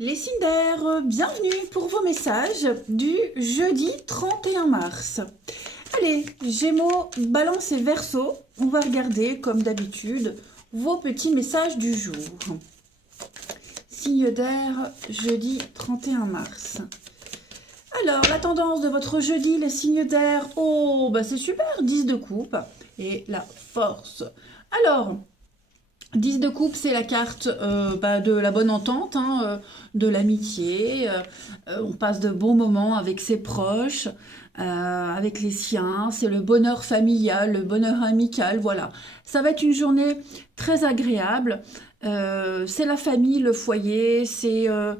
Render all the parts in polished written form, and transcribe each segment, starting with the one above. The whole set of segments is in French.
Les Cinder, bienvenue pour vos messages du jeudi 31 mars. Allez, Gémeaux, Balance et Verseau, on va regarder comme d'habitude vos petits messages du jour. Signe d'air, jeudi 31 mars. Alors, la tendance de votre jeudi, les signes d'air, oh, bah c'est super, 10 de coupe et la force. Alors, 10 de coupe, c'est la carte de la bonne entente, hein, de l'amitié. On passe de bons moments avec ses proches, avec les siens. C'est le bonheur familial, le bonheur amical. Voilà. Ça va être une journée très agréable. C'est la famille, le foyer. C'est euh,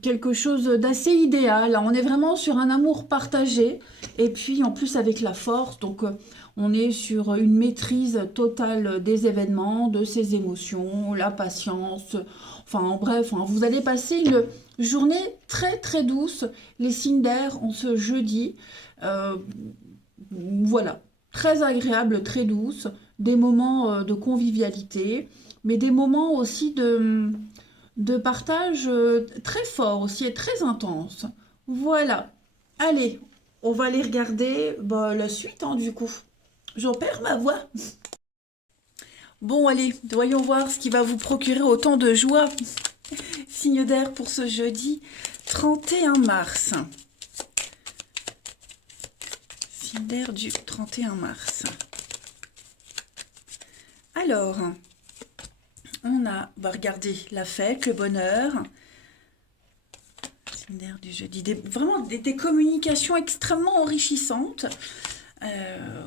quelque chose d'assez idéal. On est vraiment sur un amour partagé. Et puis, en plus, avec la force. Donc, on est sur une maîtrise totale des événements, de ses émotions, la patience. Enfin, en bref, hein, vous allez passer une journée très très douce, les signes d'air, en ce jeudi. Euh, voilà, très agréable, très douce, des moments de convivialité, mais des moments aussi de partage très fort aussi et très intense. Voilà. Allez, on va aller regarder la suite, hein, du coup. J'en perds ma voix. Bon, allez, voyons voir ce qui va vous procurer autant de joie. Signe d'air pour ce jeudi 31 mars. Signe d'air du 31 mars. Alors, on va regarder la fête, le bonheur. Signe d'air du jeudi. Vraiment des communications extrêmement enrichissantes.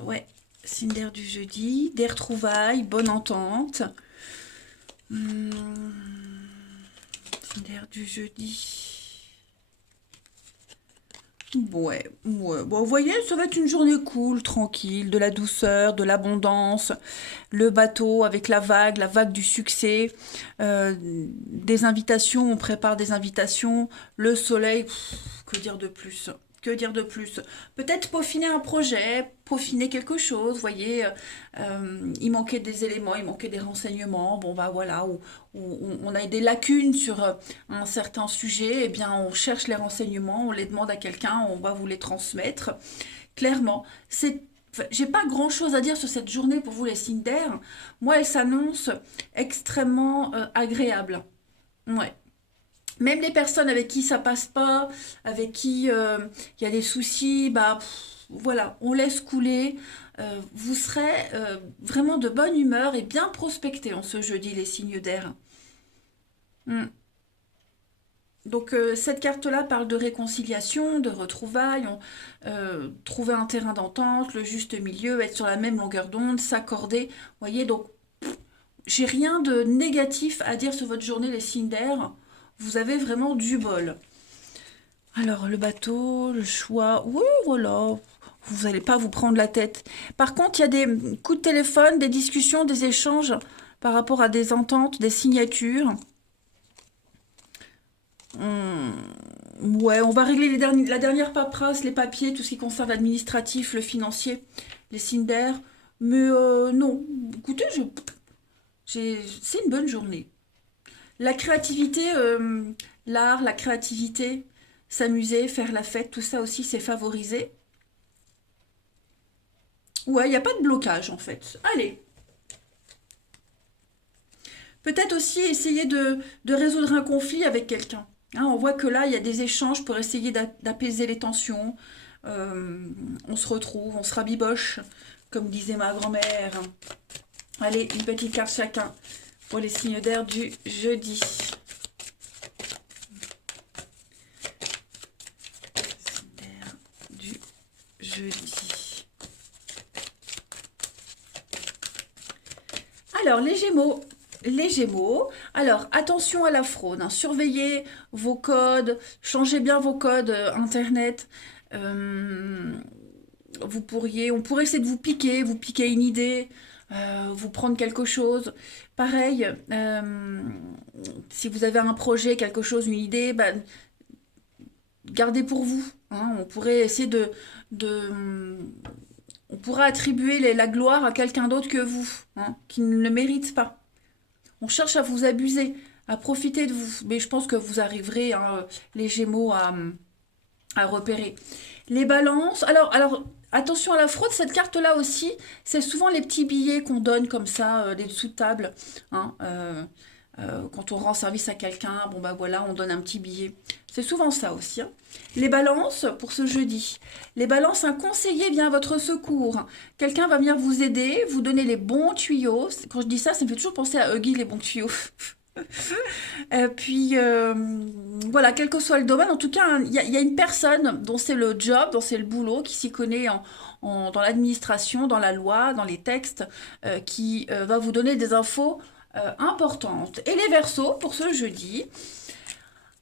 Ouais, signe d'air du jeudi. Des retrouvailles, bonne entente. Hum, signe d'air du jeudi. Ouais, ouais. Bon, vous voyez, ça va être une journée cool, tranquille, de la douceur, de l'abondance, le bateau avec la vague du succès, des invitations, on prépare des invitations, le soleil, que dire de plus? Que dire de plus? Peut-être peaufiner un projet, peaufiner quelque chose, vous voyez, il manquait des éléments, il manquait des renseignements, bon bah voilà, ou on a des lacunes sur un certain sujet, eh bien on cherche les renseignements, on les demande à quelqu'un, on va vous les transmettre. Clairement, j'ai pas grand chose à dire sur cette journée pour vous les signes d'air. Moi, elle s'annonce extrêmement agréable. Ouais. Même les personnes avec qui ça passe pas, avec qui il y a des soucis, voilà, on laisse couler. Vous serez vraiment de bonne humeur et bien prospecté en ce jeudi, les signes d'air. Hmm. Donc cette carte-là parle de réconciliation, de retrouvailles, trouver un terrain d'entente, le juste milieu, être sur la même longueur d'onde, s'accorder. Vous voyez, donc j'ai rien de négatif à dire sur votre journée, les signes d'air. Vous avez vraiment du bol. Alors le bateau, le choix, oui, voilà. Vous n'allez pas vous prendre la tête. Par contre, il y a des coups de téléphone, des discussions, des échanges par rapport à des ententes, des signatures. Ouais, on va régler la dernière paperasse, les papiers, tout ce qui concerne l'administratif, le financier, les signes d'air. Mais non, écoutez, c'est une bonne journée. La créativité, l'art, la créativité, s'amuser, faire la fête, tout ça aussi, c'est favorisé. Ouais, il n'y a pas de blocage en fait. Allez, peut-être aussi essayer de résoudre un conflit avec quelqu'un. Hein, on voit que là, il y a des échanges pour essayer d'apaiser les tensions. On se retrouve, on se rabiboche, comme disait ma grand-mère. Allez, une petite carte chacun pour les signes d'air du jeudi. Signes d'air du jeudi. Alors, les Gémeaux. Les Gémeaux. Alors, attention à la fraude, hein. Surveillez vos codes, changez bien vos codes Internet. Euh, on pourrait essayer de vous piquer une idée, vous prendre quelque chose. Pareil, si vous avez un projet, quelque chose, une idée, gardez pour vous, hein. On pourrait essayer de, on pourra attribuer la gloire à quelqu'un d'autre que vous, hein, qui ne le mérite pas. On cherche à vous abuser. à profiter de vous. Mais je pense que vous arriverez, hein, les Gémeaux, à repérer. Les balances. Alors, attention à la fraude, cette carte-là aussi, c'est souvent les petits billets qu'on donne comme ça, des sous-tables. Hein, quand on rend service à quelqu'un, bon bah voilà, on donne un petit billet. C'est souvent ça aussi. Hein. Les balances pour ce jeudi. Les balances, un conseiller vient à votre secours. Quelqu'un va venir vous aider, vous donner les bons tuyaux. Quand je dis ça, ça me fait toujours penser à Huggy, les bons tuyaux. Puis voilà, quel que soit le domaine, en tout cas, il y a une personne dont c'est le job, dont c'est le boulot, qui s'y connaît dans l'administration, dans la loi, dans les textes, qui va vous donner des infos importantes. Et les Verseaux, pour ce jeudi,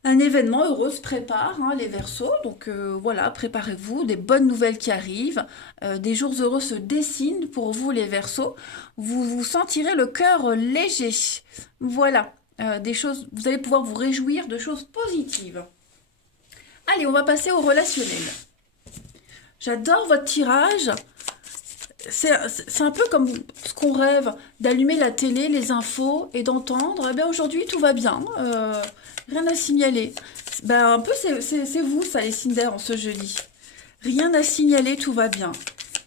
un événement heureux se prépare, hein, les Verseaux. Donc voilà, préparez-vous, des bonnes nouvelles qui arrivent, des jours heureux se dessinent pour vous, les Verseaux. Vous vous sentirez le cœur léger. Voilà, des choses, vous allez pouvoir vous réjouir de choses positives. Allez, on va passer au relationnel. J'adore votre tirage. C'est un peu comme ce qu'on rêve, d'allumer la télé, les infos et d'entendre. Eh bien aujourd'hui, tout va bien. Rien à signaler. Ben, un peu, c'est vous, ça, les Cinder, en ce jeudi. Rien à signaler, tout va bien.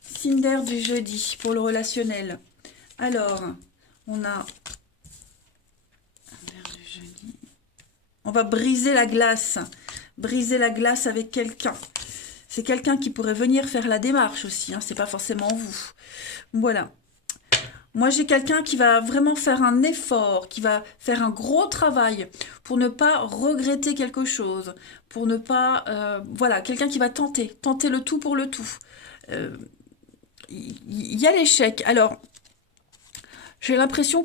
Cinder du jeudi pour le relationnel. Alors, on a... On va briser la glace. Briser la glace avec quelqu'un. C'est quelqu'un qui pourrait venir faire la démarche aussi. Hein, c'est pas forcément vous. Voilà. Moi, j'ai quelqu'un qui va vraiment faire un effort, qui va faire un gros travail pour ne pas regretter quelque chose, pour ne pas... voilà, quelqu'un qui va tenter le tout pour le tout. Il y a l'échec. Alors, j'ai l'impression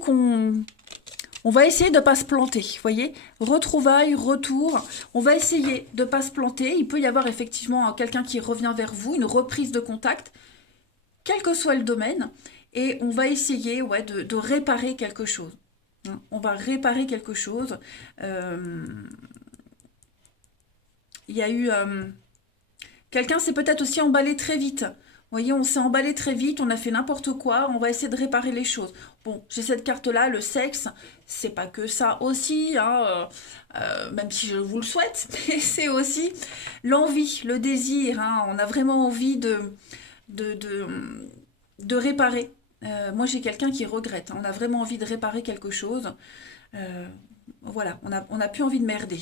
on va essayer de ne pas se planter, vous voyez. Retrouvailles, retour. On va essayer de ne pas se planter. Il peut y avoir effectivement quelqu'un qui revient vers vous, une reprise de contact, quel que soit le domaine. Et on va essayer de réparer quelque chose. Hein. On va réparer quelque chose. Il y a eu... quelqu'un s'est peut-être aussi emballé très vite. Vous voyez, on s'est emballé très vite, on a fait n'importe quoi, on va essayer de réparer les choses. Bon, j'ai cette carte-là, le sexe, c'est pas que ça aussi, hein, même si je vous le souhaite, mais c'est aussi l'envie, le désir. Hein, on a vraiment envie de, de, de réparer. Moi, j'ai quelqu'un qui regrette. Hein, on a vraiment envie de réparer quelque chose. Euh, voilà, on a plus envie de merder.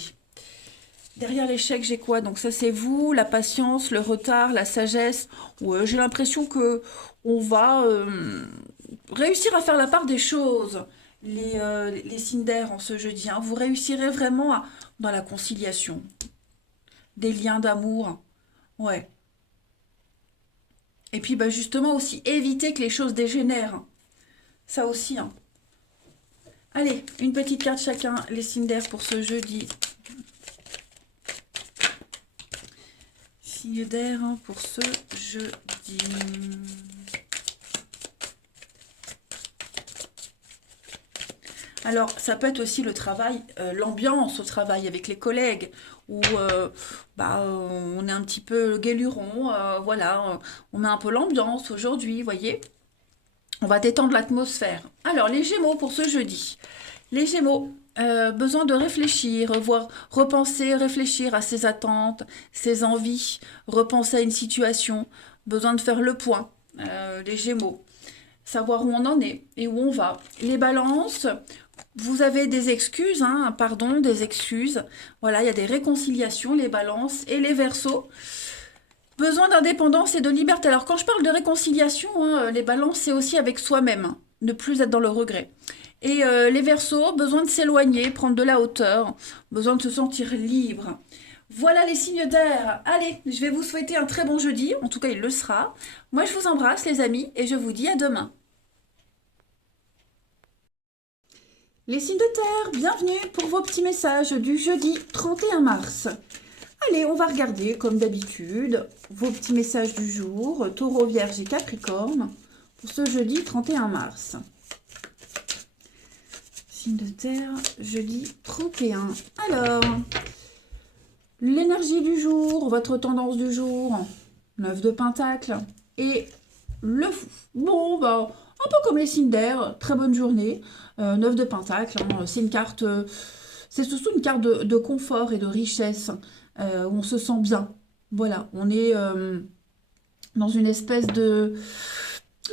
Derrière l'échec, j'ai quoi? Donc ça, c'est vous, la patience, le retard, la sagesse. Ouais, j'ai l'impression que on va réussir à faire la part des choses, les Cinder, en ce jeudi. Hein. Vous réussirez vraiment dans la conciliation, des liens d'amour. Ouais. Et puis bah, justement aussi, éviter que les choses dégénèrent. Ça aussi. Hein. Allez, une petite carte chacun, les Cinder, pour ce jeudi. Signe d'air pour ce jeudi. Alors, ça peut être aussi le travail, l'ambiance au travail avec les collègues, où on est un petit peu guéluron, voilà, on met un peu l'ambiance aujourd'hui, vous voyez. On va détendre l'atmosphère. Alors, les Gémeaux pour ce jeudi. Les Gémeaux, besoin de réfléchir, voir, repenser, réfléchir à ses attentes, ses envies, repenser à une situation, besoin de faire le point. Les Gémeaux, savoir où on en est et où on va. Les Balances, vous avez des excuses, hein, pardon, des excuses. Voilà, il y a des réconciliations, les Balances et les Verseaux. Besoin d'indépendance et de liberté. Alors quand je parle de réconciliation, hein, les Balances, c'est aussi avec soi-même, hein, ne plus être dans le regret. Et les Verseaux, besoin de s'éloigner, prendre de la hauteur, besoin de se sentir libre. Voilà les signes d'air. Allez, je vais vous souhaiter un très bon jeudi, en tout cas il le sera. Moi je vous embrasse les amis et je vous dis à demain. Les signes de terre, bienvenue pour vos petits messages du jeudi 31 mars. Allez, on va regarder comme d'habitude vos petits messages du jour, Taureau, Vierge et Capricorne, pour ce jeudi 31 mars. Signe de terre, jeudi 31. Alors, l'énergie du jour, votre tendance du jour, 9 de Pentacle et le fou. Bon, bah, Un peu comme les signes d'air, très bonne journée. 9 de Pentacle, hein, c'est une carte, c'est surtout une carte de confort et de richesse, où on se sent bien. Voilà, on est dans une espèce de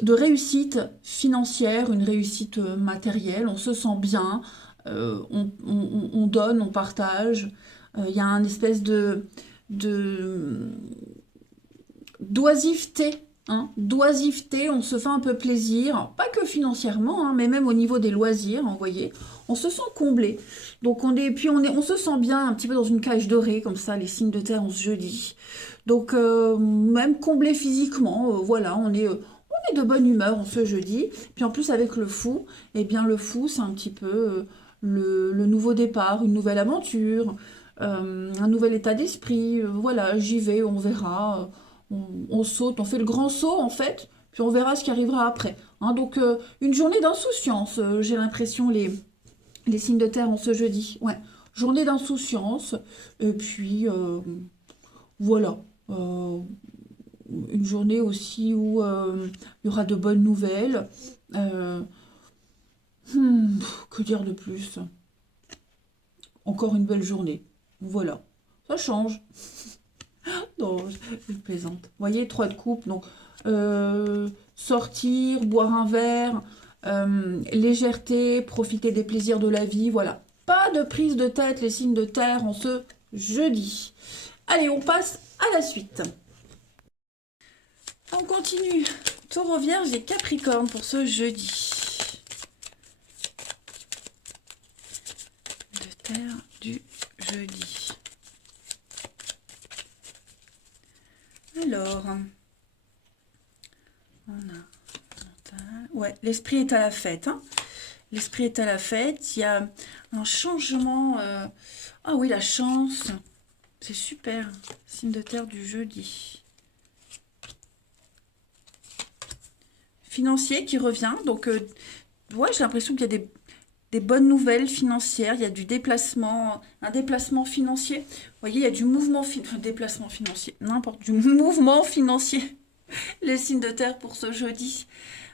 réussite financière, une réussite matérielle, on se sent bien, on donne, on partage. Il y a une espèce de d'oisiveté, hein, d'oisiveté, on se fait un peu plaisir, pas que financièrement, hein, mais même au niveau des loisirs, hein, vous voyez, on se sent comblé. Donc on se sent bien un petit peu dans une cage dorée, comme ça, les signes de terre en ce jeudi. Donc même comblé physiquement, voilà, on est de bonne humeur en ce jeudi. Puis en plus avec le fou, eh bien le fou c'est un petit peu le nouveau départ, une nouvelle aventure, un nouvel état d'esprit. Voilà, j'y vais, on verra. On saute, on fait le grand saut en fait, puis on verra ce qui arrivera après. Hein, donc une journée d'insouciance, j'ai l'impression les signes de terre en ce jeudi. Ouais, journée d'insouciance. Et puis voilà. Euh, une journée aussi où il y aura de bonnes nouvelles. Euh, que dire de plus? Encore une belle journée. Voilà. Ça change. Non, je plaisante. Vous voyez, 3 de coupe, donc sortir, boire un verre, légèreté, profiter des plaisirs de la vie, voilà. Pas de prise de tête, les signes de terre en ce jeudi. Allez, on passe à la suite. On continue. Taureau, Vierge et Capricorne pour ce jeudi. De terre du jeudi. Alors, on a... Ouais, l'esprit est à la fête. Hein. L'esprit est à la fête. Il y a un changement. Ah oui, la chance. C'est super. Signe de terre du jeudi. Financier qui revient. Donc, ouais, j'ai l'impression qu'il y a des bonnes nouvelles financières. Il y a du déplacement, un déplacement financier. Vous voyez, il y a du mouvement, déplacement financier, n'importe, du mouvement financier. Les signes de terre pour ce jeudi.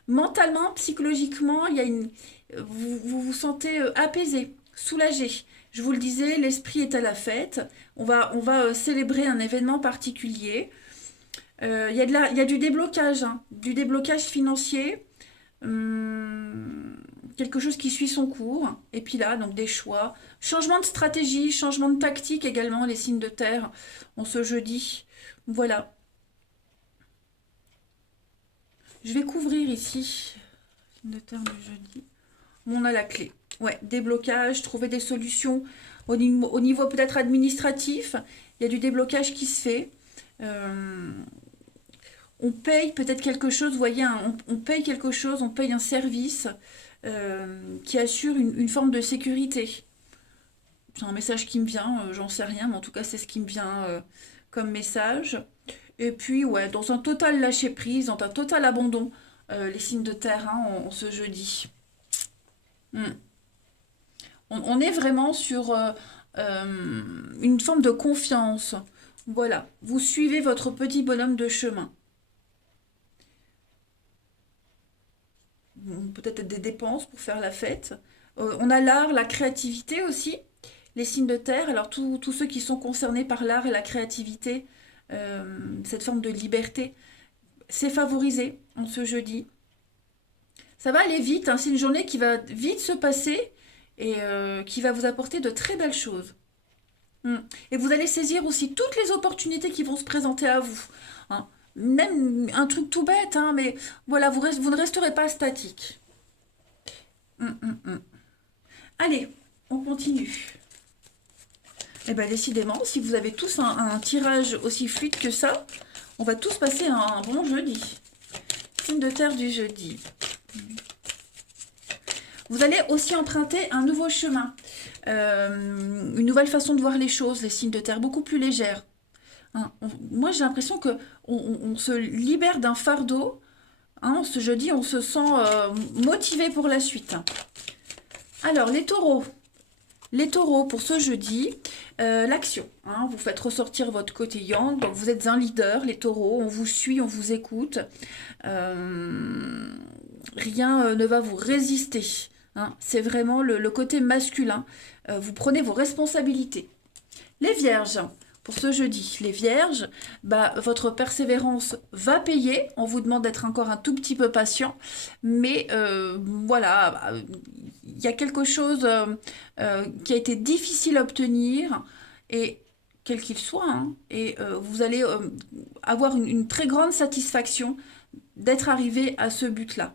Mentalement, psychologiquement, il y a vous sentez apaisé, soulagé. Je vous le disais, l'esprit est à la fête. On va célébrer un événement particulier. Il y a du déblocage, hein, du déblocage financier. Quelque chose qui suit son cours. Et puis là, donc des choix. Changement de stratégie, changement de tactique également, les signes de terre, on ce jeudi. Voilà. Je vais couvrir ici, signe de terre du jeudi. On a la clé. Ouais, déblocage, trouver des solutions au niveau peut-être administratif. Il y a du déblocage qui se fait. Euh, on paye peut-être quelque chose, vous voyez, on paye quelque chose, on paye un service qui assure une forme de sécurité. C'est un message qui me vient, j'en sais rien, mais en tout cas c'est ce qui me vient comme message. Et puis ouais, dans un total lâcher-prise, dans un total abandon, les signes de terre hein, en ce jeudi. Hmm. On est vraiment sur une forme de confiance. Voilà, vous suivez votre petit bonhomme de chemin. Peut-être des dépenses pour faire la fête. On a l'art, la créativité aussi, les signes de terre. Alors tous ceux qui sont concernés par l'art et la créativité, cette forme de liberté, c'est favorisé en ce jeudi. Ça va aller vite, hein, c'est une journée qui va vite se passer et qui va vous apporter de très belles choses. Mm. Et vous allez saisir aussi toutes les opportunités qui vont se présenter à vous. Hein. Même un truc tout bête, hein, mais voilà, vous ne resterez pas statique. Mm. Allez, on continue. Et bien décidément, si vous avez tous un tirage aussi fluide que ça, on va tous passer un bon jeudi. Signe de terre du jeudi. Vous allez aussi emprunter un nouveau chemin, une nouvelle façon de voir les choses, les signes de terre, beaucoup plus légères. Hein, moi, j'ai l'impression que on se libère d'un fardeau. Hein, ce jeudi, on se sent motivé pour la suite. Alors, les taureaux. Les taureaux, pour ce jeudi, l'action. Hein, vous faites ressortir votre côté yang. Donc, vous êtes un leader, les taureaux. On vous suit, on vous écoute. rien ne va vous résister. Hein. C'est vraiment le côté masculin. Vous prenez vos responsabilités. Les vierges, pour ce jeudi, les vierges, bah, votre persévérance va payer. On vous demande d'être encore un tout petit peu patient. Mais voilà, bah, il y a quelque chose qui a été difficile à obtenir. Et quel qu'il soit, hein, et vous allez avoir une très grande satisfaction d'être arrivé à ce but-là,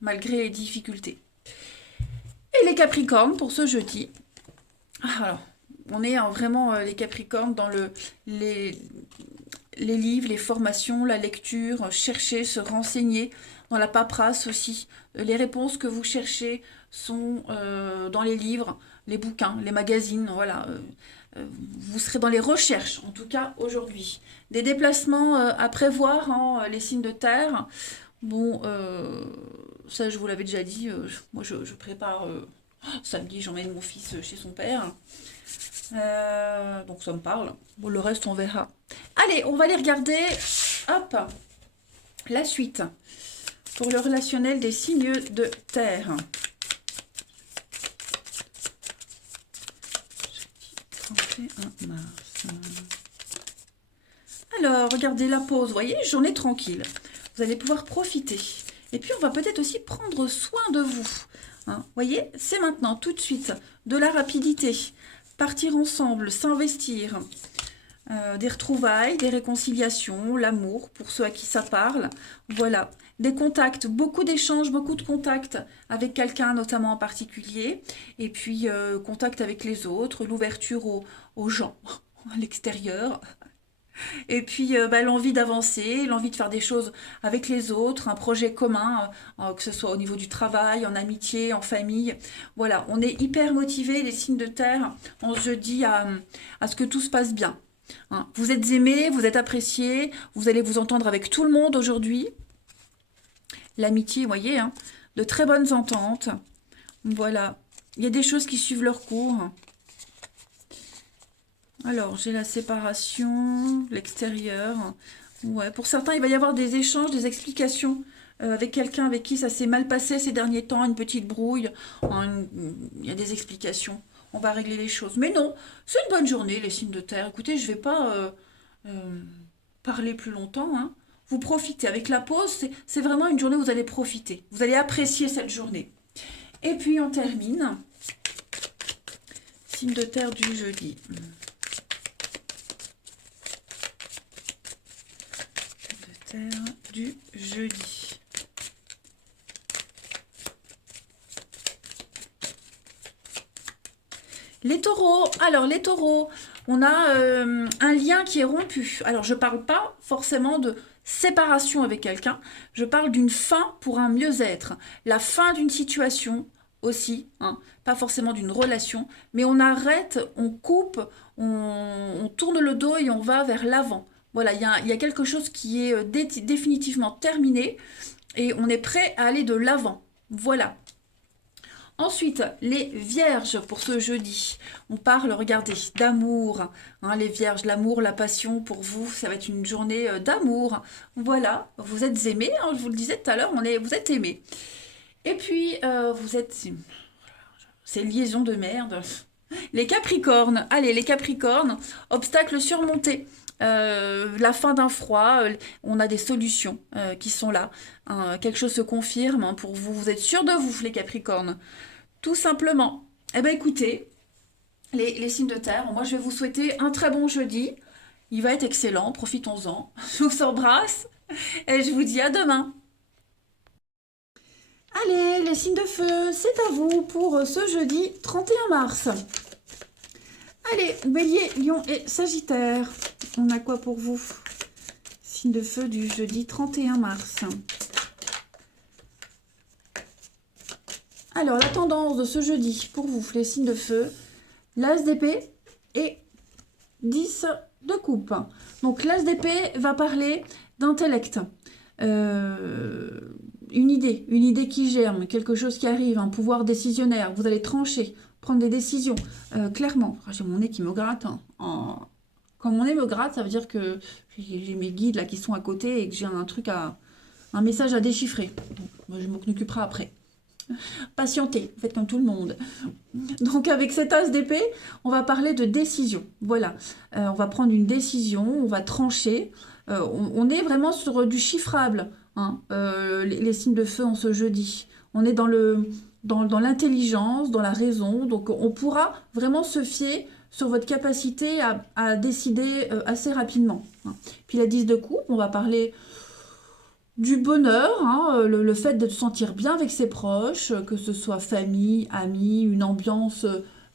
malgré les difficultés. Et les Capricornes, pour ce jeudi, alors, on est vraiment les Capricornes dans les livres, les formations, la lecture, chercher, se renseigner, dans la paperasse aussi. Les réponses que vous cherchez sont dans les livres, les bouquins, les magazines, voilà. Vous serez dans les recherches, en tout cas aujourd'hui. Des déplacements à prévoir, hein, les signes de terre. Bon, ça je vous l'avais déjà dit, moi je prépare samedi, j'emmène mon fils chez son père. Donc ça me parle. Bon, le reste on verra. Allez, on va aller regarder, hop, la suite. Pour le relationnel des signes de terre. 31 mars. Alors, regardez la pause, vous voyez, journée tranquille. Vous allez pouvoir profiter. Et puis, on va peut-être aussi prendre soin de vous. Hein, vous voyez, c'est maintenant, tout de suite, de la rapidité. Partir ensemble, s'investir. Des retrouvailles, des réconciliations, l'amour, pour ceux à qui ça parle. Voilà, des contacts, beaucoup d'échanges, beaucoup de contacts avec quelqu'un notamment en particulier. Et puis, contact avec les autres, l'ouverture aux gens à l'extérieur. Et puis bah, l'envie d'avancer, l'envie de faire des choses avec les autres, un projet commun, que ce soit au niveau du travail, en amitié, en famille. Voilà, on est hyper motivés, les signes de terre, on se dit à ce que tout se passe bien. Hein. Vous êtes aimés, vous êtes appréciés, vous allez vous entendre avec tout le monde aujourd'hui. L'amitié, vous voyez, hein, de très bonnes ententes. Voilà, il y a des choses qui suivent leur cours. Alors, j'ai la séparation, l'extérieur. Ouais, pour certains, il va y avoir des échanges, des explications avec quelqu'un avec qui ça s'est mal passé ces derniers temps, une petite brouille. Hein, il y a des explications. On va régler les choses. Mais non, c'est une bonne journée, les signes de terre. Écoutez, je ne vais pas euh, parler plus longtemps. Hein. Vous profitez. Avec la pause, c'est vraiment une journée où vous allez profiter. Vous allez apprécier cette journée. Et puis, on termine. Signe de terre du jeudi. Du jeudi. Les taureaux. Alors, les taureaux, on a un lien qui est rompu. Alors, je ne parle pas forcément de séparation avec quelqu'un. Je parle d'une fin pour un mieux-être. La fin d'une situation aussi, hein, pas forcément d'une relation, mais on arrête, on coupe, on tourne le dos et on va vers l'avant. Voilà, il y a quelque chose qui est définitivement terminé et on est prêt à aller de l'avant. Voilà. Ensuite, les vierges pour ce jeudi. On parle, regardez, d'amour. Hein, les vierges, l'amour, la passion pour vous, ça va être une journée d'amour. Voilà, vous êtes aimés, hein, je vous le disais tout à l'heure, vous êtes aimés. Et puis, vous êtes... C'est liaison de merde. Les Capricornes. Allez, les Capricornes, obstacles surmontés. La fin d'un froid, on a des solutions qui sont là. Hein, quelque chose se confirme hein, pour vous. Vous êtes sûrs de vous, les Capricornes. Tout simplement. Eh bien, écoutez, les signes de terre, moi, je vais vous souhaiter un très bon jeudi. Il va être excellent, profitons-en. Je vous embrasse et je vous dis à demain. Allez, les signes de feu, c'est à vous pour ce jeudi 31 mars. Allez, Bélier, Lion et Sagittaire. On a quoi pour vous? Signe de feu du jeudi 31 mars. Alors, la tendance de ce jeudi pour vous, les signes de feu, l'as d'épée et 10 de coupe. Donc, l'as d'épée va parler d'intellect. Une idée qui germe, quelque chose qui arrive, un pouvoir décisionnaire. Vous allez trancher, prendre des décisions, clairement. J'ai mon nez qui me gratte. Hein. Quand mon nez me gratte, ça veut dire que j'ai mes guides là qui sont à côté et que j'ai un truc à Un message à déchiffrer. Moi, je m'en occuperai après. Patientez, faites comme tout le monde. Donc avec cet as d'épée, on va parler de décision. Voilà, on va prendre une décision, on va trancher. On est vraiment sur du chiffrable, hein, les signes de feu en ce jeudi. On est dans l'intelligence, dans la raison. Donc on pourra vraiment se fier sur votre capacité à décider assez rapidement, hein. Puis la 10 de coupe, on va parler du bonheur, hein, le fait de se sentir bien avec ses proches, que ce soit famille, amis, une ambiance,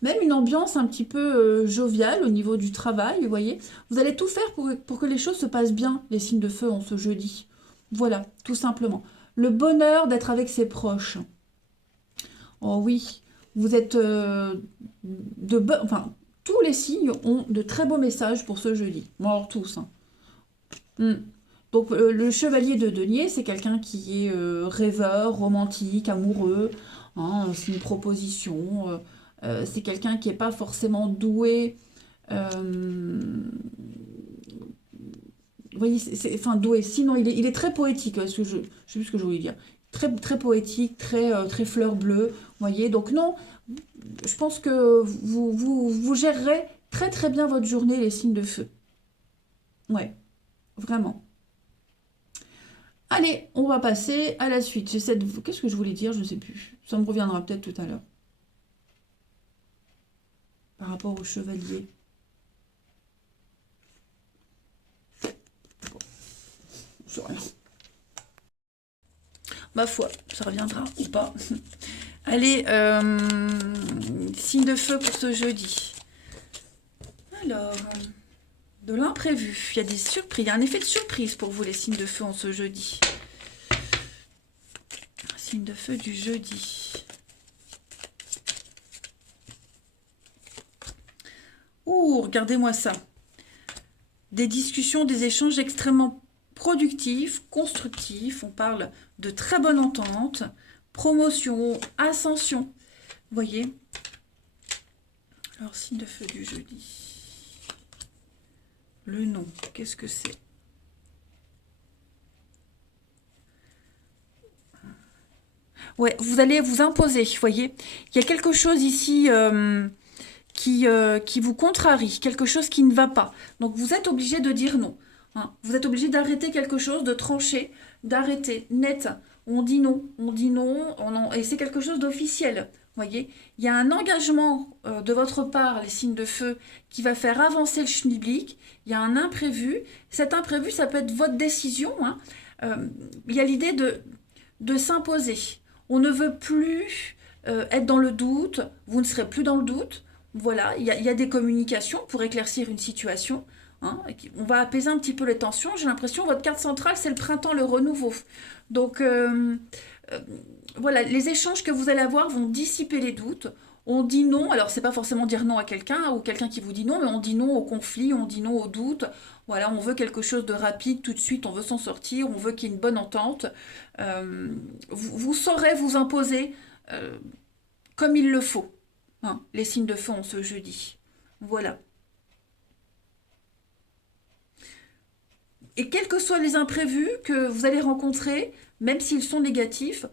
même une ambiance un petit peu joviale au niveau du travail, vous voyez. Vous allez tout faire pour que les choses se passent bien, les signes de feu en ce jeudi. Voilà, tout simplement. Le bonheur d'être avec ses proches. Oh oui, vous êtes enfin, tous les signes ont de très beaux messages pour ce jeudi. Bon, alors tous, hein. Hmm. Donc le chevalier de denier, c'est quelqu'un qui est rêveur, romantique, amoureux, hein, c'est une proposition. C'est quelqu'un qui n'est pas forcément doué. Vous voyez, enfin doué. Sinon, il est très poétique. Je sais plus ce que je voulais dire. Très, très poétique, très fleur bleue. Vous voyez, donc non, je pense que vous gérerez très très bien votre journée, les signes de feu. Ouais, vraiment. Allez, on va passer à la suite. J'essaie de... Qu'est-ce que je voulais dire? Je ne sais plus. Ça me reviendra peut-être tout à l'heure. Par rapport au chevalier. Je sais rien. Ma foi, ça reviendra ou pas. Allez, signe de feu pour ce jeudi. Alors, de l'imprévu. Il y a des surprises. Il y a un effet de surprise pour vous, les signes de feu en ce jeudi. Signe de feu du jeudi. Ouh, regardez-moi ça. Des discussions, des échanges extrêmement productifs, constructifs. On parle de très bonne entente, promotion, ascension. Vous voyez? Alors, signe de feu du jeudi. Le nom, qu'est-ce que c'est? Ouais, vous allez vous imposer, vous voyez? Il y a quelque chose ici qui vous contrarie, quelque chose qui ne va pas. Donc vous êtes obligé de dire non, hein. Vous êtes obligé d'arrêter quelque chose, de trancher, d'arrêter, net. On dit non, et c'est quelque chose d'officiel. Vous voyez, il y a un engagement de votre part, les signes de feu, qui va faire avancer le schmilblick. Il y a un imprévu. Cet imprévu, ça peut être votre décision, hein. Il y a l'idée de s'imposer. On ne veut plus être dans le doute. Vous ne serez plus dans le doute. Voilà, il y a des communications pour éclaircir une situation, hein. On va apaiser un petit peu les tensions. J'ai l'impression que votre carte centrale, c'est le printemps, le renouveau. Donc, euh, voilà, les échanges que vous allez avoir vont dissiper les doutes. On dit non, alors c'est pas forcément dire non à quelqu'un ou quelqu'un qui vous dit non, mais on dit non au conflit, on dit non au doute. Voilà, on veut quelque chose de rapide tout de suite, on veut s'en sortir, on veut qu'il y ait une bonne entente. Vous saurez vous imposer euh, comme il le faut, hein, les signes de feu en ce jeudi. Voilà. Et quels que soient les imprévus que vous allez rencontrer, même s'ils sont négatifs,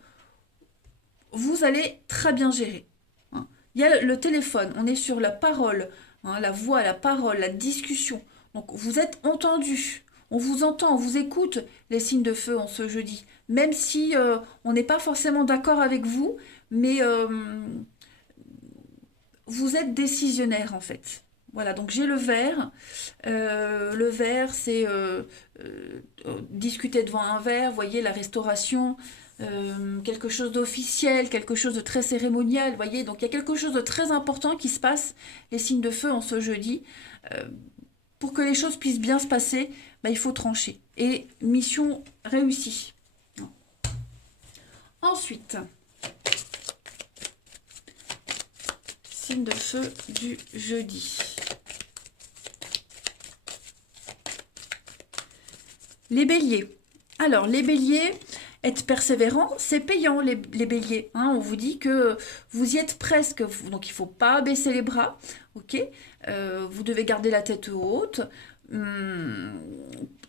vous allez très bien gérer, hein. Il y a le téléphone, on est sur la parole, hein, la voix, la parole, la discussion. Donc vous êtes entendu, on vous entend, on vous écoute, les signes de feu en ce jeudi. Même si on n'est pas forcément d'accord avec vous, mais vous êtes décisionnaire en fait. Voilà, donc j'ai le verre. Le verre, c'est discuter devant un verre, vous voyez, la restauration, quelque chose d'officiel, quelque chose de très cérémonial, vous voyez. Donc il y a quelque chose de très important qui se passe, les signes de feu en ce jeudi. Euh, pour que les choses puissent bien se passer, bah, il faut trancher. Et mission réussie. Ensuite, signe de feu du jeudi. Les béliers. Alors, les béliers, être persévérant, c'est payant, les béliers, hein. On vous dit que vous y êtes presque, donc il ne faut pas baisser les bras, ok. Vous devez garder la tête haute, hum,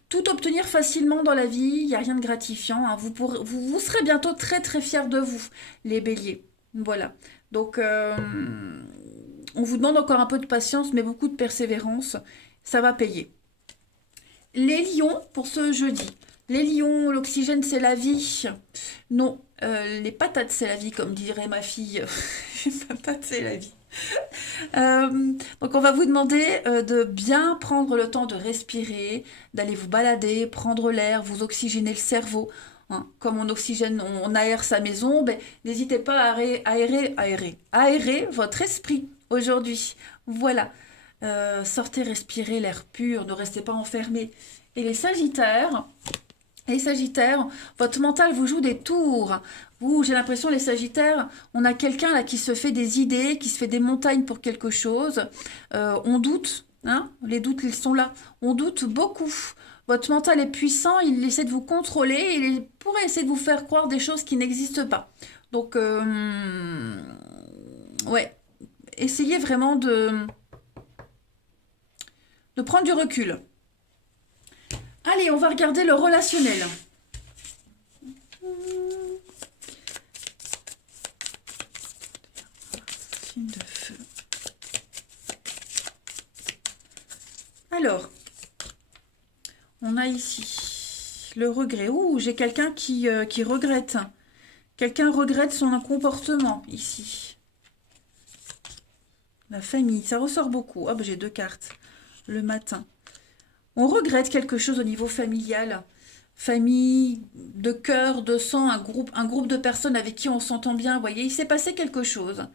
tout obtenir facilement dans la vie, il n'y a rien de gratifiant, hein. Vous serez bientôt très très fiers de vous, les béliers. Voilà. Donc, on vous demande encore un peu de patience, mais beaucoup de persévérance. Ça va payer. Les lions, pour ce jeudi. Les lions, l'oxygène, c'est la vie. Non, les patates, c'est la vie, comme dirait ma fille. Les patates, c'est la vie. Donc on va vous demander de bien prendre le temps de respirer, d'aller vous balader, prendre l'air, vous oxygéner le cerveau, hein. Comme on oxygène, on aère sa maison, ben, n'hésitez pas à aérer votre esprit aujourd'hui. Voilà. Sortez, respirez l'air pur, ne restez pas enfermés. Et les Sagittaires, votre mental vous joue des tours. Vous, j'ai l'impression, les Sagittaires, on a quelqu'un là qui se fait des idées, qui se fait des montagnes pour quelque chose. On doute, hein, les doutes, ils sont là. On doute beaucoup. Votre mental est puissant, il essaie de vous contrôler, il pourrait essayer de vous faire croire des choses qui n'existent pas. Donc, ouais, essayez vraiment de prendre du recul. Allez, on va regarder le relationnel. Signe de feu. Alors, on a ici le regret. Ouh, j'ai quelqu'un qui regrette. Quelqu'un regrette son comportement ici. La famille, ça ressort beaucoup. Hop, j'ai deux cartes. Le matin. On regrette quelque chose au niveau familial. Famille, de cœur, de sang, un groupe de personnes avec qui on s'entend bien. Vous voyez, il s'est passé quelque chose.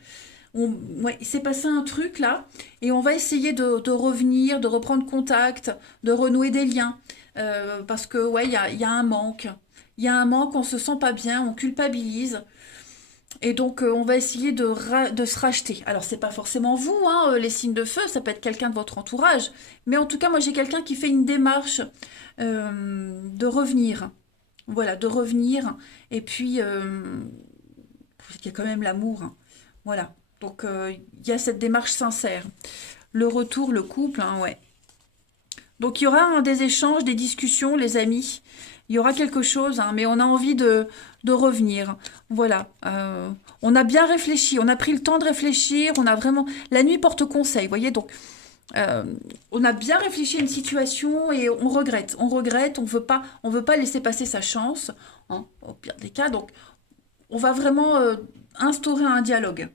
Ouais, il s'est passé un truc là, et on va essayer de revenir, de reprendre contact, de renouer des liens. Parce que, ouais, il y a un manque. Il y a un manque, on se sent pas bien, on culpabilise. Et donc, on va essayer de se racheter. Alors, c'est pas forcément vous, hein, les signes de feu, ça peut être quelqu'un de votre entourage. Mais en tout cas, moi, j'ai quelqu'un qui fait une démarche de revenir. Voilà, de revenir. Et puis, il y a quand même l'amour, hein. Voilà. Donc, il y a cette démarche sincère. Le retour, le couple, hein, ouais. Donc, il y aura des échanges, des discussions, les amis. Il y aura quelque chose, hein, mais on a envie de revenir. Voilà. On a bien réfléchi, on a pris le temps de réfléchir, on a vraiment... La nuit porte conseil, vous voyez, donc euh, on a bien réfléchi à une situation et on regrette, on veut pas laisser passer sa chance, hein, au pire des cas. Donc, on va vraiment instaurer un dialogue.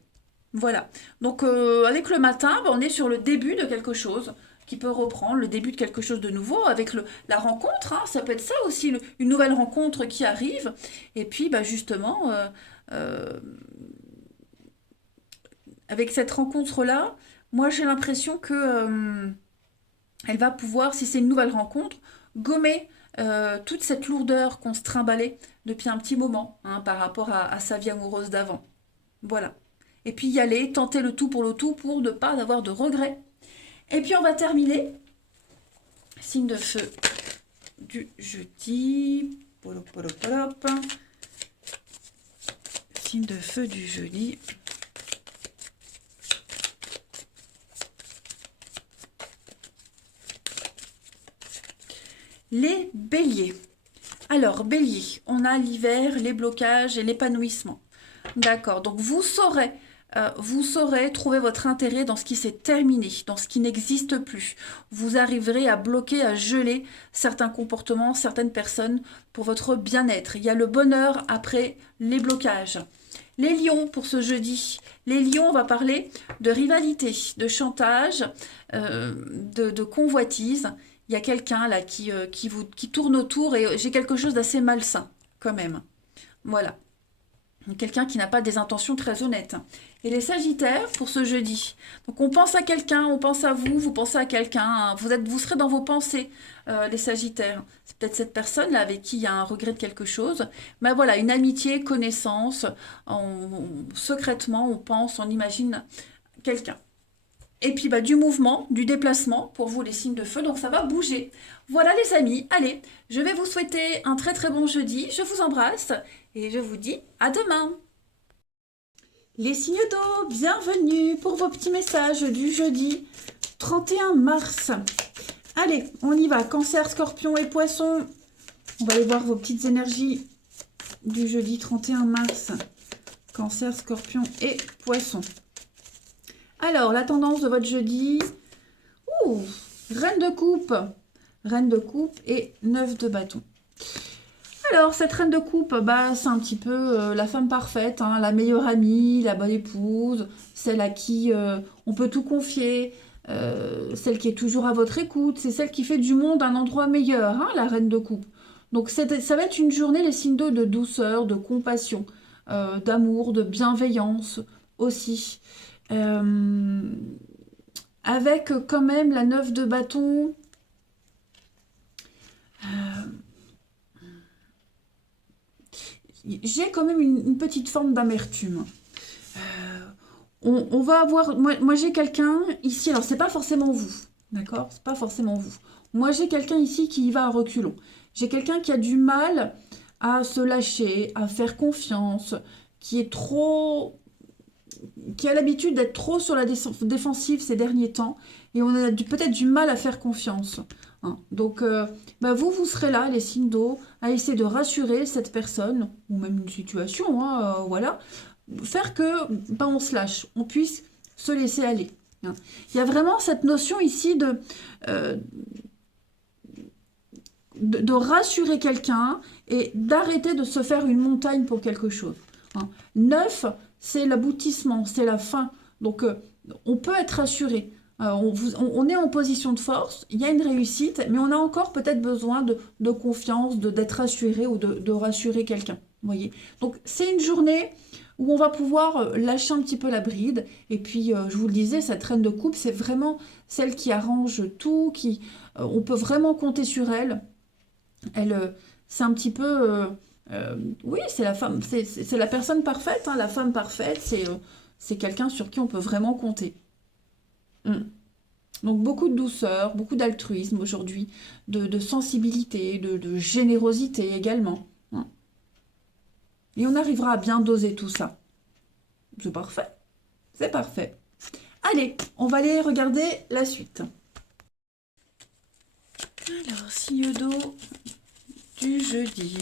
Voilà. Donc, avec le matin, ben, on est sur le début de quelque chose qui peut reprendre, le début de quelque chose de nouveau, avec la rencontre, hein. Ça peut être ça aussi, une nouvelle rencontre qui arrive. Et puis, ben, justement, euh, avec cette rencontre-là, moi, j'ai l'impression que elle va pouvoir, si c'est une nouvelle rencontre, gommer toute cette lourdeur qu'on se trimballait depuis un petit moment, hein, par rapport à sa vie amoureuse d'avant. Voilà. Et puis y aller, tenter le tout pour ne pas avoir de regrets. Et puis on va terminer. Signe de feu du jeudi. Polop, polop, polop. Signe de feu du jeudi. Les béliers. Alors, bélier, on a l'hiver, les blocages et l'épanouissement. D'accord, donc vous saurez trouver votre intérêt dans ce qui s'est terminé, dans ce qui n'existe plus. Vous arriverez à bloquer, à geler certains comportements, certaines personnes pour votre bien-être. Il y a le bonheur après les blocages. Les lions pour ce jeudi. Les lions, on va parler de rivalité, de chantage, de convoitise. Il y a quelqu'un là qui tourne autour et j'ai quelque chose d'assez malsain quand même. Voilà. Quelqu'un qui n'a pas des intentions très honnêtes. Et les Sagittaires pour ce jeudi. Donc on pense à quelqu'un, on pense à vous, vous pensez à quelqu'un, hein. Vous serez dans vos pensées, les Sagittaires. C'est peut-être cette personne-là avec qui il y a un regret de quelque chose. Mais voilà, une amitié, connaissance, secrètement, on pense, on imagine quelqu'un. Et puis bah, du mouvement, du déplacement pour vous les signes de feu, donc ça va bouger. Voilà les amis, allez, je vais vous souhaiter un très très bon jeudi, je vous embrasse et je vous dis à demain. Les signes d'eau, bienvenue pour vos petits messages du jeudi 31 mars. Allez, on y va. Cancer, Scorpion et Poisson. On va aller voir vos petites énergies du jeudi 31 mars. Cancer, Scorpion et Poisson. Alors, la tendance de votre jeudi. Ouh, Reine de coupe. Reine de coupe et 9 de bâton. Alors, cette reine de coupe, bah, c'est un petit peu la femme parfaite, hein, la meilleure amie, la bonne épouse, celle à qui on peut tout confier, celle qui est toujours à votre écoute, c'est celle qui fait du monde un endroit meilleur, hein, la reine de coupe. Donc, ça va être une journée, les signes d'eau, de douceur, de compassion, d'amour, de bienveillance aussi. Euh, avec quand même la 9 de bâton. J'ai quand même une petite forme d'amertume. On va avoir... Moi j'ai quelqu'un ici, alors c'est pas forcément vous, d'accord? C'est pas forcément vous. Moi j'ai quelqu'un ici qui y va à reculons. J'ai quelqu'un qui a du mal à se lâcher, à faire confiance, qui est trop... qui a l'habitude d'être trop sur la défensive ces derniers temps, et on a peut-être du mal à faire confiance. Hein. Donc, bah vous serez là, les signes d'eau, à essayer de rassurer cette personne, ou même une situation, hein, voilà, faire que bah, on se lâche, on puisse se laisser aller. Hein. Il y a vraiment cette notion ici euh, de rassurer quelqu'un et d'arrêter de se faire une montagne pour quelque chose. Hein. 9, c'est l'aboutissement, c'est la fin. Donc, on peut être rassuré. On est en position de force, il y a une réussite, mais on a encore peut-être besoin de confiance, d'être rassuré ou de rassurer quelqu'un. Voyez. Donc, c'est une journée où on va pouvoir lâcher un petit peu la bride. Et puis, je vous le disais, cette reine de coupe, c'est vraiment celle qui arrange tout, on peut vraiment compter sur elle. C'est un petit peu... oui, c'est la femme, c'est la personne parfaite, hein, la femme parfaite, c'est quelqu'un sur qui on peut vraiment compter. Mm. Donc beaucoup de douceur, beaucoup d'altruisme aujourd'hui, de sensibilité, de générosité également. Hein. Et on arrivera à bien doser tout ça. C'est parfait. C'est parfait. Allez, on va aller regarder la suite. Alors, signe d'eau du jeudi.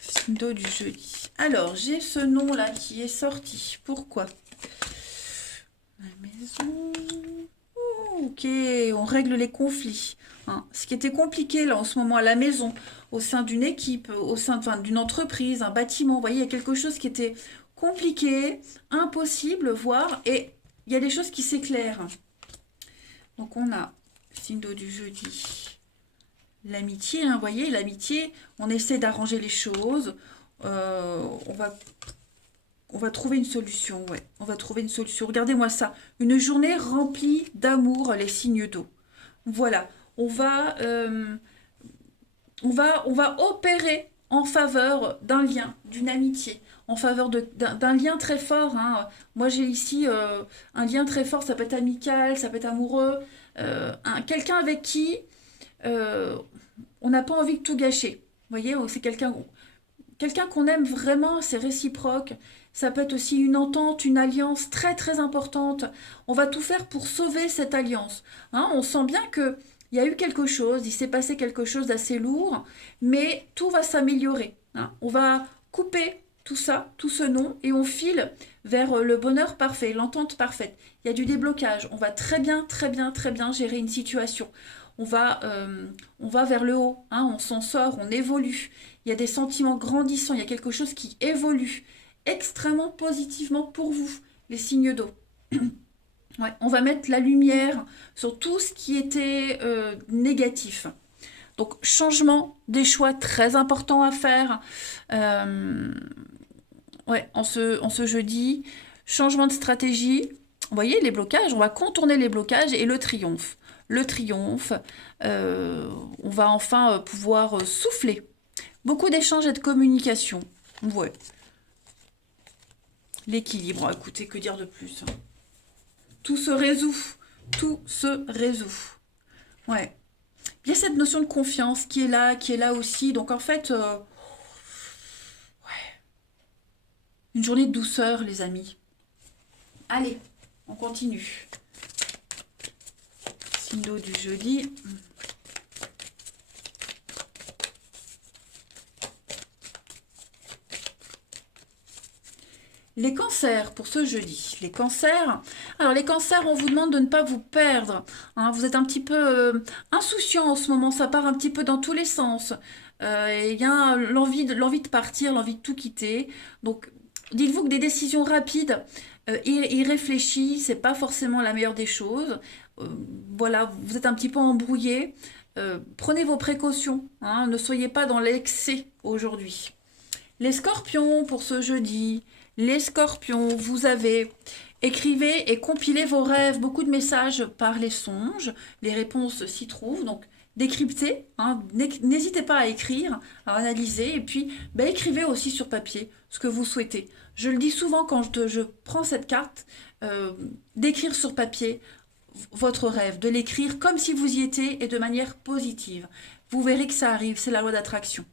Signe d'eau du jeudi. Alors, j'ai ce nom-là qui est sorti. Pourquoi? La maison... Ok, on règle les conflits. Hein. Ce qui était compliqué là en ce moment à la maison, au sein d'une équipe, au sein d'une entreprise, un bâtiment, vous voyez, il y a quelque chose qui était compliqué, impossible, voire, et il y a des choses qui s'éclairent. Donc on a signe d'eau du jeudi. L'amitié, hein, vous voyez, l'amitié, on essaie d'arranger les choses. On va trouver une solution, ouais. On va trouver une solution. Regardez-moi ça. Une journée remplie d'amour, les signes d'eau. Voilà. On va opérer en faveur d'un lien, d'une amitié, en faveur d'un lien très fort. Hein. Moi, j'ai ici un lien très fort. Ça peut être amical, ça peut être amoureux. Quelqu'un avec qui euh, on n'a pas envie de tout gâcher. Vous voyez, c'est quelqu'un qu'on aime vraiment, c'est réciproque. Ça peut être aussi une entente, une alliance très très importante. On va tout faire pour sauver cette alliance. Hein, on sent bien que il y a eu quelque chose, il s'est passé quelque chose d'assez lourd, mais tout va s'améliorer. Hein. On va couper tout ça, tout ce nom, et on file vers le bonheur parfait, l'entente parfaite. Il y a du déblocage. On va très bien, très bien, très bien gérer une situation. On va vers le haut, hein, on s'en sort, on évolue. Il y a des sentiments grandissants, il y a quelque chose qui évolue extrêmement positivement pour vous, les signes d'eau. Ouais, on va mettre la lumière sur tout ce qui était négatif. Donc, changement des choix très importants à faire ouais, en ce jeudi. Changement de stratégie. Vous voyez, les blocages, on va contourner les blocages et le triomphe. Le triomphe, on va enfin pouvoir souffler. Beaucoup d'échanges et de communication. Ouais. L'équilibre, écoutez, que dire de plus? Tout se résout. Tout se résout. Ouais. Il y a cette notion de confiance qui est là aussi. Donc en fait, une journée de douceur, les amis. Allez, on continue. Signe d'eau du jeudi. Les cancers pour ce jeudi. Les cancers, alors les cancers, on vous demande de ne pas vous perdre. Hein. Vous êtes un petit peu insouciant en ce moment, ça part un petit peu dans tous les sens. Il y a l'envie de partir, l'envie de tout quitter. Donc, dites-vous que des décisions rapides, irréfléchies, c'est pas forcément la meilleure des choses. Euh, voilà, vous êtes un petit peu embrouillé. Prenez vos précautions. Hein. Ne soyez pas dans l'excès aujourd'hui. Les scorpions pour ce jeudi. Les scorpions, vous avez écrivez et compilez vos rêves, beaucoup de messages par les songes, les réponses s'y trouvent, donc décryptez, hein, n'hésitez pas à écrire, à analyser, et puis écrivez aussi sur papier ce que vous souhaitez. Je le dis souvent quand je prends cette carte, d'écrire sur papier votre rêve, de l'écrire comme si vous y étiez et de manière positive. Vous verrez que ça arrive, c'est la loi d'attraction.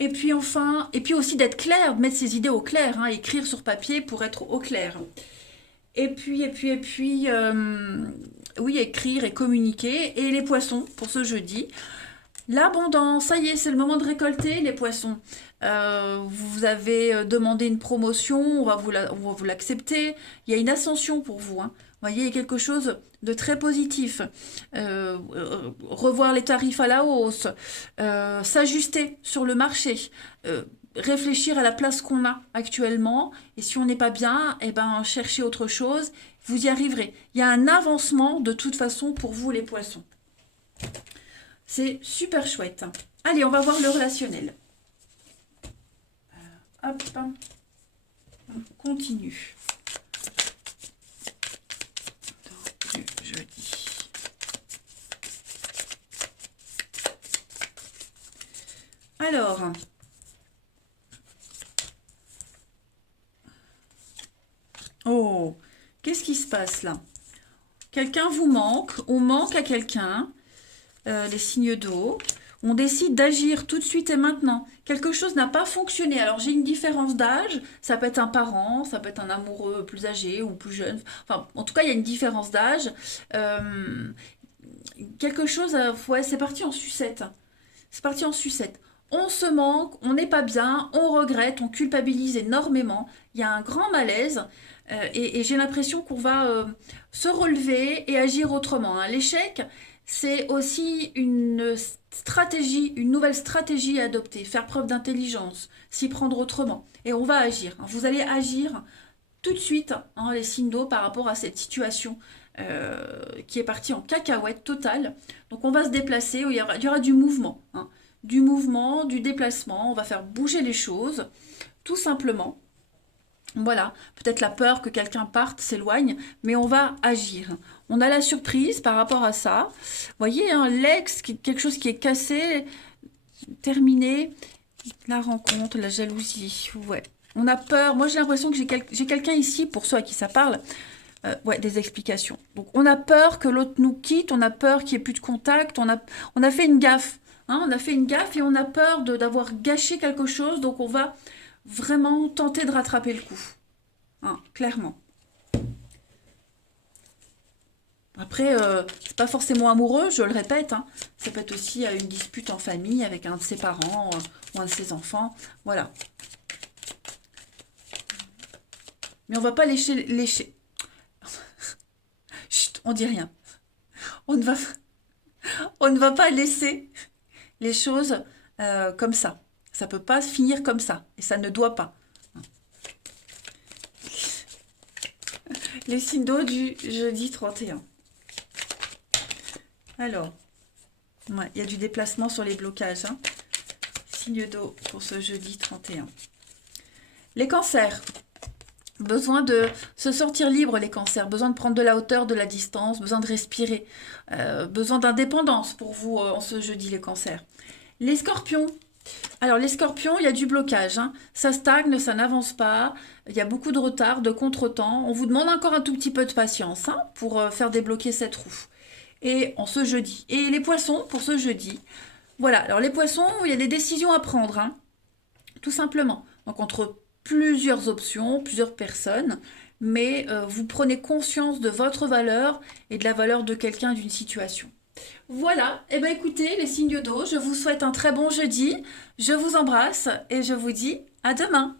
Et puis enfin, et puis aussi d'être clair, de mettre ses idées au clair, hein, écrire sur papier pour être au clair. Oui, écrire et communiquer. Et les poissons, pour ce jeudi. L'abondance, ça y est, c'est le moment de récolter les poissons. Vous avez demandé une promotion, on va vous l'accepter. Il y a une ascension pour vous. Hein. Vous voyez, il y a quelque chose de très positif. Revoir les tarifs à la hausse, s'ajuster sur le marché, réfléchir à la place qu'on a actuellement. Et si on n'est pas bien, eh ben, chercher autre chose. Vous y arriverez. Il y a un avancement de toute façon pour vous les poissons. C'est super chouette. Allez, on va voir le relationnel. Hop, on continue. Du jeudi. Alors, oh, qu'est-ce qui se passe là? Quelqu'un vous manque, on manque à quelqu'un. Les signes d'eau. On décide d'agir tout de suite et maintenant. Quelque chose n'a pas fonctionné. Alors j'ai une différence d'âge, ça peut être un parent, ça peut être un amoureux plus âgé ou plus jeune. Enfin, en tout cas, il y a une différence d'âge. Euh, Quelque chose, ouais, c'est parti en sucette. C'est parti en sucette. On se manque, on n'est pas bien, on regrette, on culpabilise énormément. Il y a un grand malaise et j'ai l'impression qu'on va se relever et agir autrement. Hein. L'échec, c'est aussi une stratégie, une nouvelle stratégie à adopter, faire preuve d'intelligence, s'y prendre autrement. Et on va agir. Hein. Vous allez agir tout de suite, hein, les signes d'eau, par rapport à cette situation qui est partie en cacahuète totale. Donc on va se déplacer, il y aura du mouvement. Hein. Du mouvement, du déplacement, on va faire bouger les choses, tout simplement. Voilà, peut-être la peur que quelqu'un parte, s'éloigne, mais on va agir. On a la surprise par rapport à ça. Vous voyez, hein, l'ex, quelque chose qui est cassé, terminé, la rencontre, la jalousie, ouais. On a peur, moi j'ai l'impression que j'ai quelqu'un ici, pour ceux à qui ça parle, ouais, des explications. Donc on a peur que l'autre nous quitte, on a peur qu'il n'y ait plus de contact, on a fait une gaffe. Hein, on a fait une gaffe et on a peur d'avoir gâché quelque chose, donc on va vraiment tenter de rattraper le coup. Hein, clairement. Après, c'est pas forcément amoureux, je le répète. Hein. Ça peut être aussi une dispute en famille avec un de ses parents ou un de ses enfants. Voilà. Mais on va pas lécher. Chut, on dit rien. On ne va, on ne va pas laisser les choses comme ça. Ça peut pas finir comme ça. Et ça ne doit pas. Les signes d'eau du jeudi 31. Alors, ouais, il y a du déplacement sur les blocages. Hein. Signe d'eau pour ce jeudi 31. Les cancers. Besoin de se sentir libre, les cancers. Besoin de prendre de la hauteur, de la distance. Besoin de respirer. Besoin d'indépendance pour vous en ce jeudi, les cancers. Les scorpions. Alors, les scorpions, il y a du blocage. Hein. Ça stagne, ça n'avance pas. Il y a beaucoup de retard, de contretemps. On vous demande encore un tout petit peu de patience hein, pour faire débloquer cette roue. Et en ce jeudi. Et les poissons, pour ce jeudi. Voilà, alors les poissons, il y a des décisions à prendre. Hein, tout simplement. Donc, entre plusieurs options, plusieurs personnes. mais vous prenez conscience de votre valeur et de la valeur de quelqu'un, d'une situation. Voilà, et bien écoutez, les signes d'eau, je vous souhaite un très bon jeudi, je vous embrasse et je vous dis à demain.